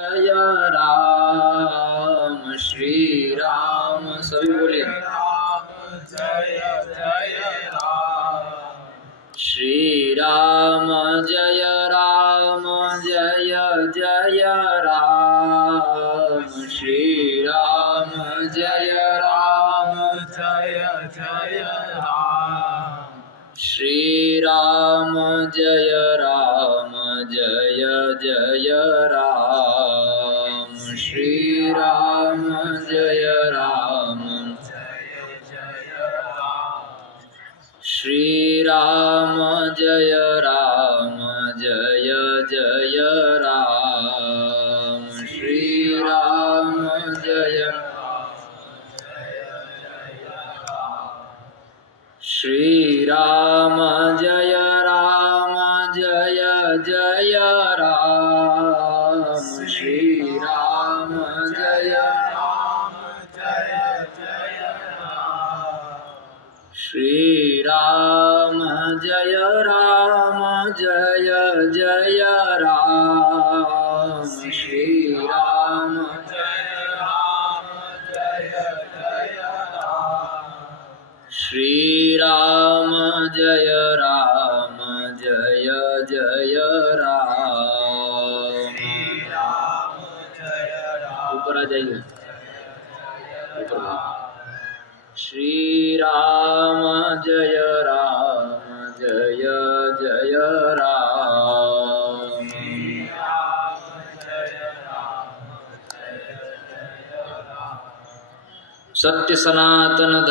जय राम श्री राम। सभी बोलिए जय जय राम। श्री राम जय राम जय जय राम। श्री राम जय राम जय जय राम। श्री राम जय राम जय जय राम। श्री राम जय राम श्री राम जय राम जय जय राम। श्री राम जय श्री राम जय राम जय जय राम। श्री राम जय श्री राम जय राम जय जय राम। श्री राम श्री राम जय राम जय जय राम। ऊपर आ जाइए ऊपर। श्री राम जय राम जय जय राम। सत्य सनातन